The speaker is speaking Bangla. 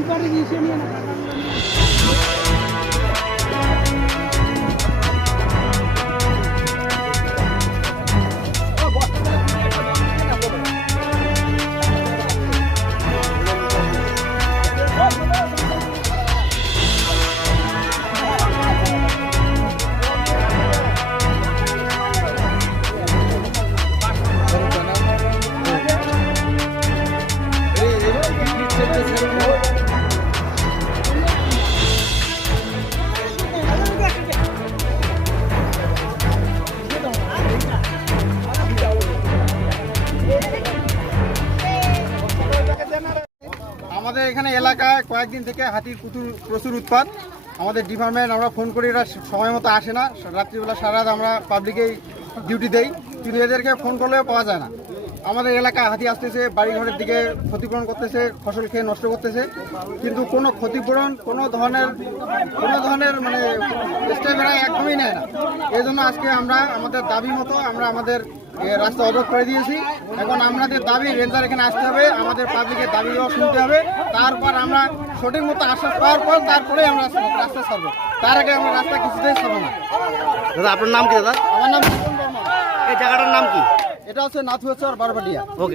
সুপারি দিয়েছে নিয়ে না আমাদের এখানে এলাকায় কয়েকদিন থেকে হাতির প্রচুর উৎপাত। আমাদের ডিপার্টমেন্ট আমরা ফোন করি, এরা সময় মতো আসে না। রাত্রিবেলা সারা রাত আমরা পাবলিকেই ডিউটি দেই, কিন্তু এদেরকে ফোন করলেও পাওয়া যায় না। আমাদের এলাকায় হাতি আসতেছে, বাড়িঘরের দিকে ক্ষতিপূরণ করতেছে, ফসল খেয়ে নষ্ট করতেছে, কিন্তু কোনো ক্ষতিপূরণ কোনো ধরনের মানে স্টেপেরা একদমই নেয় না। এই জন্য আজকে আমরা আমাদের দাবি মতো আমরা আমাদের রাস্তা অবরোধ করে দিয়েছি। এখন আমাদের দাবি রেঞ্জার এখানে আসতে হবে, আমাদের পাবলিকের দাবিও শুনতে হবে, তারপর আমরা সঠিক মতো আশ্বাস পাওয়ার পর তারপরে আমরা রাস্তা ছাড়বো। তার আগে আমরা রাস্তা কিছুতেই ছাড়বো না। দাদা আপনার নাম কি দাদা? আমার নাম এই জায়গাটার নাম কি? এটা হচ্ছে নাথুয়াচর বারবাটিয়া। ওকে।